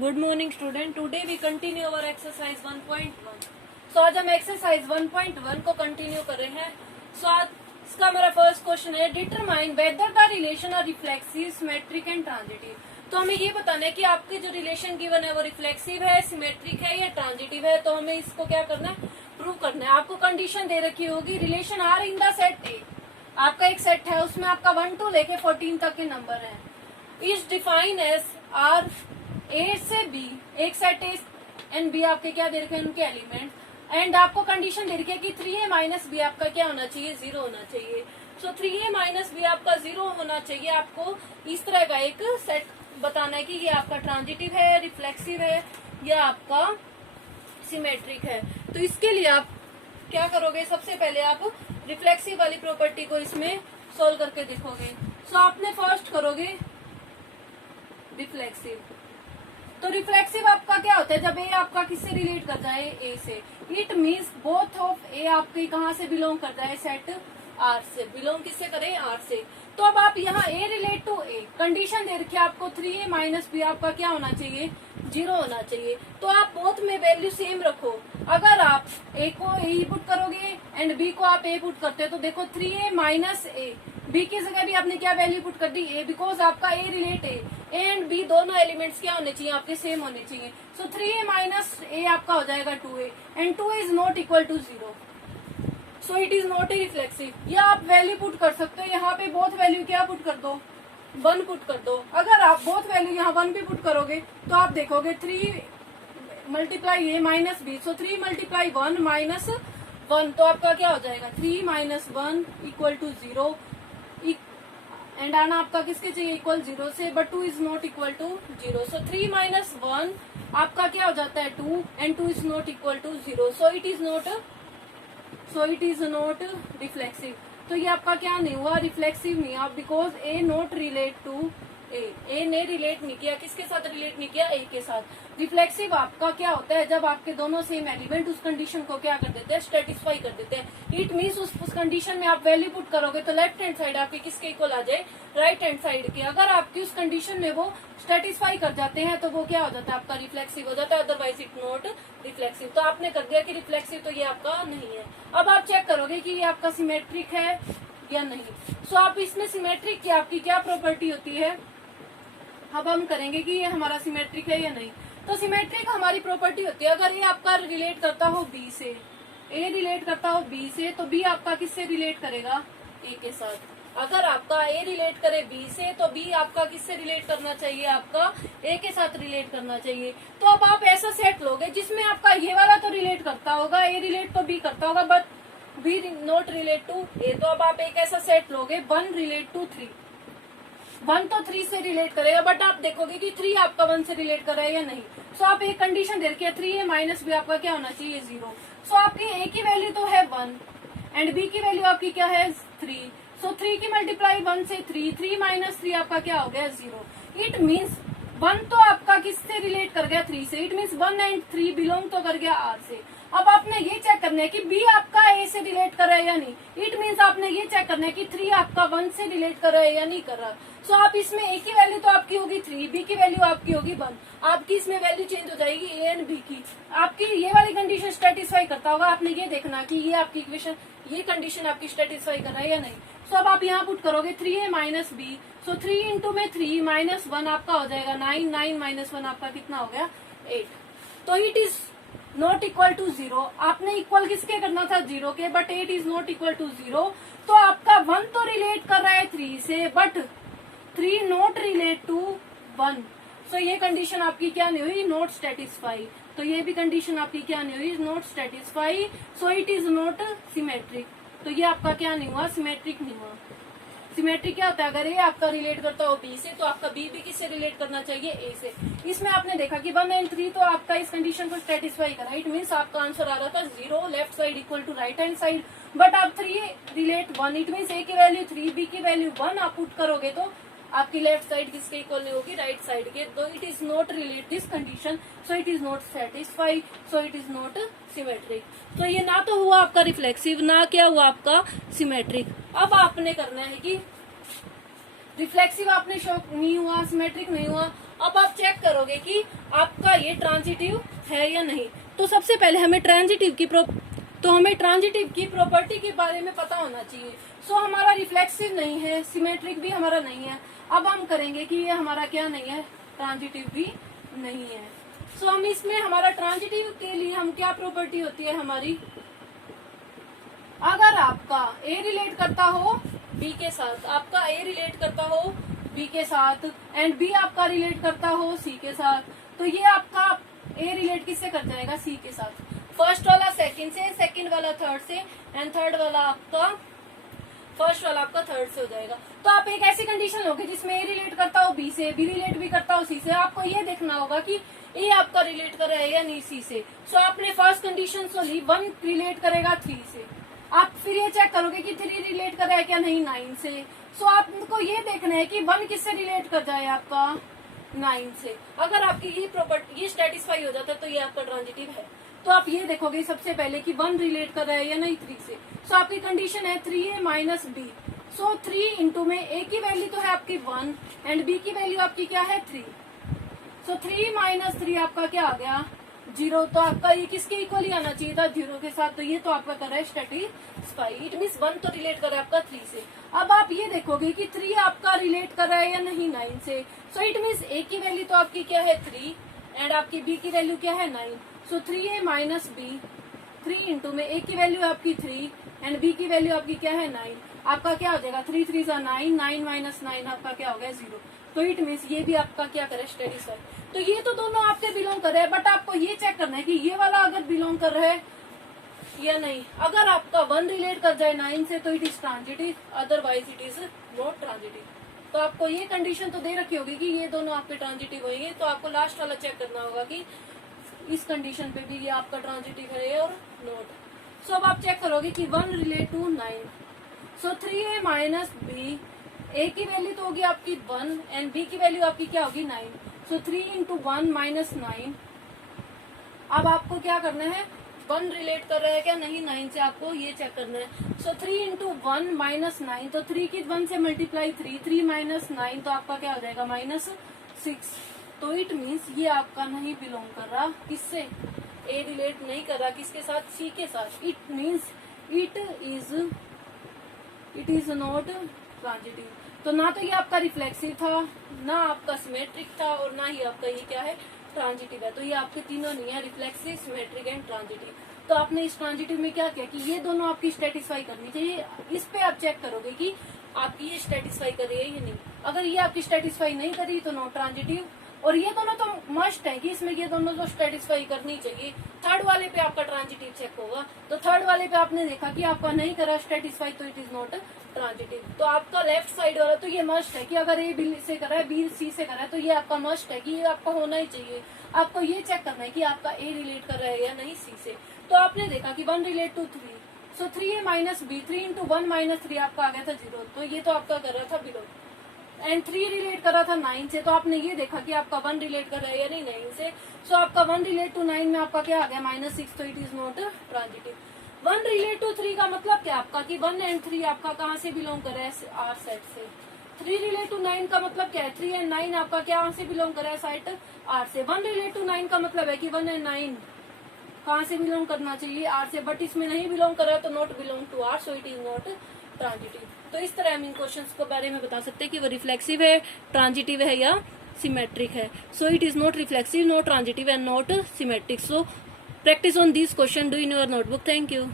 Good morning student, today we continue our exercise 1.1। So आज हम exercise 1.1 को continue कर रहे हैं। सो आज इसका हमारा फर्स्ट क्वेश्चन है, determine whether the relation R reflexive, symmetric and transitive. तो हमें ये बताना है कि आपके जो रिलेशन गिवन है वो रिफ्लेक्सिव है, सिमेट्रिक है या ट्रांजिटिव है। तो हमें इसको क्या करना है, प्रूव करना है। आपको कंडीशन दे रखी होगी, relation R in the set A. आपका एक सेट है, उसमें आपका 1 to लेके 14 तक के नंबर है। Is define as R A से बी, एक सेट ए एंड बी आपके क्या दे रखे हैं, उनके एलिमेंट। एंड आपको कंडीशन दे रखी है कि 3a माइनस बी आपका क्या होना चाहिए, 0 होना चाहिए। सो 3a माइनस बी आपका 0 होना चाहिए। आपको इस तरह का एक सेट बताना है कि ये आपका ट्रांजिटिव है, रिफ्लेक्सिव है या आपका सिमेट्रिक है। तो इसके लिए आप क्या करोगे, सबसे पहले आप रिफ्लेक्सिव वाली प्रॉपर्टी को इसमें सोल्व करके देखोगे। सो आपने फर्स्ट करोगे रिफ्लेक्सिव। तो रिफ्लेक्सिव आपका क्या होता है, जब ए आपका किससे रिलेट कर जाए, ए से। इट मीन्स बोथ ऑफ ए आपके कहाँ से बिलोंग कर जाए, सेट आर से। बिलोंग किससे करे, आर से। तो अब आप यहाँ ए रिलेट टू ए, कंडीशन दे रखी है आपको 3a माइनस बी आपका क्या होना चाहिए, 0 होना चाहिए। तो आप बोथ में वैल्यू सेम रखो। अगर आप ए को ए पुट करोगे एंड बी को आप ए पुट करते हो तो देखो 3a माइनस ए, बी की जगह भी आपने क्या वैल्यू पुट कर दी, ए, बिकॉज आपका ए रिलेट ए एंड बी दोनों एलिमेंट्स क्या होने चाहिए, आपके सेम होने चाहिए। सो 3a माइनस ए आपका हो जाएगा 2a and 2a is not equal to 0। So it is not a reflexive. या आप वैल्यू पुट कर सकते हो, यहाँ पे बोथ वैल्यू क्या पुट कर दो, 1 पुट कर दो। अगर आप बोथ वैल्यू यहाँ 1 भी पुट करोगे तो आप देखोगे 3 मल्टीप्लाई ए माइनस बी, सो 3 मल्टीप्लाई 1 माइनस 1, तो आपका क्या हो जाएगा 3 माइनस 1 इक्वल टू 0। एंड आना आपका किसके चाहिए, इक्वल 0 से, but 2 is not equal to 0। So 3 minus 1 आपका क्या हो जाता है 2 and 2 is not equal to 0। So it is not reflexive. तो ये आपका क्या नहीं हुआ, रिफ्लेक्सिव नहीं हुआ, because a not relate to a ने रिलेट नहीं किया, किसके साथ रिलेट नहीं किया, ए के साथ। रिफ्लेक्सिव आपका क्या होता है, जब आपके दोनों सेम एलिमेंट उस कंडीशन को क्या कर देते हैं, स्टेटिस्फाई कर देते हैं। इट मीन्स उस कंडीशन में आप वैल्यू पुट करोगे तो लेफ्ट हैंड साइड आपके किसके इक्वल आ जाए, राइट हैंड साइड के। अगर आपकी उस कंडीशन में वो स्टेटिस्फाई कर जाते हैं तो वो क्या हो जाता है, आपका रिफ्लेक्सिव हो जाता है, अदरवाइज इट नॉट रिफ्लेक्सिव। तो आपने कर दिया कि रिफ्लेक्सिव, तो ये आपका नहीं है। अब आप चेक करोगे कि ये आपका सिमेट्रिक है या नहीं। सो आप इसमें सिमेट्रिक की आपकी क्या प्रॉपर्टी होती है, अब हम करेंगे कि ये हमारा सिमेट्रिक है या नहीं। तो सिमेट्रिक हमारी प्रॉपर्टी होती है, अगर ये आपका रिलेट करता हो बी से, ए रिलेट करता हो बी से, तो बी आपका किससे रिलेट करेगा, ए के साथ। अगर आपका ए रिलेट करे बी से तो बी आपका किससे रिलेट करना चाहिए, आपका ए के साथ रिलेट करना चाहिए। तो अब आप ऐसा सेट लोगे जिसमें आपका ये वाला तो रिलेट करता होगा, ए रिलेट तो बी करता होगा, but b not relate to a. तो अब आप एक ऐसा सेट लोगे 1 रिलेट टू 3, 1 तो 3 से रिलेट करेगा, बट आप देखोगे कि 3 आपका 1 से रिलेट कर रहा है या नहीं। सो आप एक कंडीशन दे रखी है 3a माइनस बी आपका क्या होना चाहिए, 0। सो आपकी a की वैल्यू तो है 1 एंड b की वैल्यू आपकी क्या है 3। सो 3 की मल्टीप्लाई 1 से 3 माइनस 3 आपका क्या हो गया 0। इट मीन्स 1 तो आपका किससे रिलेट कर गया 3 से, इट मीन्स 1 एंड 3 बिलोंग तो कर गया आर से। अब आपने ये चेक करना है कि बी आपका ए से रिलेट कर रहा है या नहीं। इट मीन्स आपने ये चेक करना है कि 3 आपका 1 से रिलेट कर रहा है या नहीं कर रहा। सो आप इसमें ए की वैल्यू तो आपकी होगी 3, बी की वैल्यू आपकी होगी 1, आपकी इसमें वैल्यू चेंज हो जाएगी ए एंड बी की। आपकी ये वाली कंडीशन स्टेटिस्फाई करता होगा, आपने ये देखना कि ये आपकी इक्वेशन, ये कंडीशन आपकी स्टेटिस्फाई कर रहा है या नहीं। सो अब आप यहाँ पुट करोगे 3a माइनस बी, सो 3 इंटू में 3 माइनस 1 आपका हो जाएगा 9, 9 माइनस 1 आपका कितना हो गया 8। तो it is not equal to 0। आपने इक्वल किसके करना था 0 के, but 8 is not equal to 0। तो आपका 1 तो रिलेट कर रहा है 3 से, बट 3 नॉट रिलेट टू 1। सो ये कंडीशन आपकी क्या नहीं हुई, नॉट स्टेटिस्फाई। तो ये भी कंडीशन आपकी क्या नहीं हुई, not satisfy. So it is not symmetric. तो ये आपका क्या नहीं हुआ, सिमेट्रिक नहीं हुआ। सिमेट्रिक क्या होता है, अगर ये आपका रिलेट करता हो बी से तो आपका बी भी किससे रिलेट करना चाहिए, ए से। इसमें आपने देखा कि 1 एंड 3 तो आपका इस कंडीशन को स्टेटिस्फाई करा। इट मीन्स आपका आंसर आ रहा था 0, left side equal to right hand side, but आप 3 रिलेट 1, इट मीन्स ए की वैल्यू 3, बी की वैल्यू 1 आप पुट करोगे तो आपकी लेफ्ट साइड किसके इक्वल नहीं होगी, राइट साइड के। तो it is not relate this condition, so it is not satisfy, so it is not symmetric. तो ये ना तो हुआ आपका रिफ्लेक्सिव, ना क्या हुआ आपका सिमेट्रिक। अब आपने करना है कि रिफ्लेक्सिव आपने शो नहीं हुआ, सिमेट्रिक नहीं हुआ। अब आप चेक करो करोगे कि आपका ये ट्रांजिटिव है या नहीं। तो सबसे पहले हमें ट्रांजिटिव की प्रॉपर्टी के बारे में पता होना चाहिए। सो हमारा रिफ्लेक्सिव नहीं है, सिमेट्रिक भी हमारा नहीं है। अब हम करेंगे कि ये हमारा क्या नहीं है, ट्रांजिटिव भी नहीं है। सो हम इसमें हमारा ट्रांजिटिव के लिए हम क्या प्रॉपर्टी होती है हमारी, अगर आपका ए रिलेट करता हो बी के साथ, आपका ए रिलेट करता हो बी के साथ एंड बी आपका रिलेट करता हो सी के साथ, तो ये आपका ए रिलेट किससे कर जाएगा, सी के साथ। फर्स्ट वाला सेकंड से, सेकंड वाला थर्ड से एंड थर्ड वाला आपका फर्स्ट वाला आपका थर्ड से हो जाएगा। तो आप एक ऐसी कंडीशन लोगे जिसमें ए रिलेट करता हो बी से, बी रिलेट भी करता हो सी से। आपको ये देखना होगा कि ए आपका रिलेट कर रहा है या नहीं सी से। सो आपने फर्स्ट कंडीशन तो ली, 1 रिलेट करेगा 3 से। आप फिर ये चेक करोगे कि 3 रिलेट कर रहा है क्या, नहीं 9 से। सो आपको ये देखना है कि 1 किससे रिलेट कर जाए, आपका 9 से। अगर आपकी ये प्रॉपर्टी ये सेटिस्फाई हो जाता है तो ये आपका ट्रांजिटिव है। तो आप ये देखोगे सबसे पहले कि 1 रिलेट कर रहा है या नहीं 3 से। सो आपकी कंडीशन है 3a माइनस बी। सो 3 इंटू में a की वैल्यू तो है आपकी 1 एंड b की वैल्यू आपकी क्या है 3। सो 3 माइनस 3 आपका क्या आ गया 0। तो आपका ये किसके इक्वली आना चाहिए था, 0 के साथ। तो ये तो आपका कर रहा है स्टेटिस्फाई। इट मीन्स 1 तो रिलेट कर रहा है आपका 3 से। अब आप ये देखोगे कि 3 आपका रिलेट कर रहा है या नहीं 9 से। सो इट मीन्स a की वैल्यू तो आपकी क्या है 3 एंड आपकी b की वैल्यू क्या है 9। So 3a minus b, 3 into में a की वैल्यू आपकी 3 एंड b की वैल्यू आपकी क्या है 9। आपका क्या हो जाएगा 3 3 9, 9 माइनस 9 आपका क्या हो गया 0। तो इट मीन्स ये भी आपका क्या करे स्टेटिस्फाई। तो ये तो दोनों आपके बिलोंग कर रहे हैं, बट आपको ये चेक करना है कि ये वाला अगर बिलोंग कर रहा है या नहीं। अगर आपका 1 रिलेट कर जाए 9 से तो it is transitive, otherwise it is not transitive. तो आपको ये कंडीशन तो दे रखी होगी कि ये दोनों आपके ट्रांजिटिव होंगे। तो आपको लास्ट वाला चेक करना होगा कि इस कंडीशन पे भी ये आपका ट्रांजिटिव है और नॉट। सो अब आप चेक करोगे कि 1 relate to 9। So 3a minus B, a की वैल्यू तो होगी आपकी 1 एंड b की वैल्यू आपकी क्या होगी 9। सो 3 इंटू 1 माइनस 9। अब आपको क्या करना है, 1 रिलेट कर रहा है क्या नहीं 9 से, आपको ये चेक करना है। सो 3 इंटू 1 माइनस 9, तो 3 की 1 से मल्टीप्लाई 3, 3 माइनस 9 तो आपका क्या हो जाएगा -6। तो इट मीन्स ये आपका नहीं बिलोंग कर रहा किससे, ए रिलेट नहीं कर रहा किसके साथ, सी के साथ। It means it is not transitive. तो ना तो ये आपका रिफ्लेक्सिव था, ना आपका सिमेट्रिक था और ना ही आपका ये क्या है ट्रांजिटिव है। तो ये आपके तीनों नहीं है, रिफ्लेक्सिव, सिमेट्रिक एंड ट्रांजिटिव। तो आपने इस ट्रांजिटिव में क्या किया कि ये दोनों आपकी स्टेटिस्फाई करनी चाहिए। इस पे आप चेक करोगे कि आपकी ये स्टेटिस्फाई कर रही है या नहीं। अगर ये आपकी स्टेटिस्फाई नहीं करी तो नॉट ट्रांजिटिव। और ये दोनों तो मस्ट है कि इसमें ये दोनों तो स्टेटिस्फाई करनी चाहिए। थर्ड वाले पे आपका ट्रांजिटिव चेक होगा। तो थर्ड वाले पे आपने देखा कि आपका नहीं करा स्टेटिस्फाई तो इट इज नॉट ट्रांजिटिव। तो आपका लेफ्ट साइड वाला तो ये मस्ट है कि अगर ए बी से करा है, बी सी से करा है, तो ये आपका मस्ट है कि ये आपका होना ही चाहिए। आपको ये चेक करना है कि आपका ए रिलेट कर रहा है या नहीं सी से। तो आपने देखा कि 1 relate to 3, so 3a minus B, 3 into 1 minus 3 आपका आ गया था 0। तो ये तो आपका कर रहा था बिलो एंड 3 रिलेट कर रहा था 9 से। तो आपने ये देखा कि आपका 1 रिलेट कर रहा है या नहीं 9 से। सो आपका 1 रिलेट टू 9 में आपका क्या आ गया -6। तो it is not transitive. 1 relate to 3 का मतलब क्या आपका कि 1 एंड 3 आपका कहाँ से बिलोंग कर रहा है, आर सेट से। 3 रिलेट टू 9 का मतलब क्या है, 3 एंड 9 आपका क्या से बिलोंग कर रहा है, साइट आर से। 1 रिलेट टू 9 का मतलब है कि 1 एंड 9 कहाँ से बिलोंग करना चाहिए, आर से। बट इसमें नहीं बिलोंग कर रहा है तो not belong to R, so it is not transitive. तो इस तरह हम इन क्वेश्चंस के बारे में बता सकते हैं कि वो रिफ्लेक्सिव है, ट्रांजिटिव है या सिमेट्रिक है। सो it is not reflexive, not transitive and not symmetric. So practice on these question, do in your notebook. Thank you.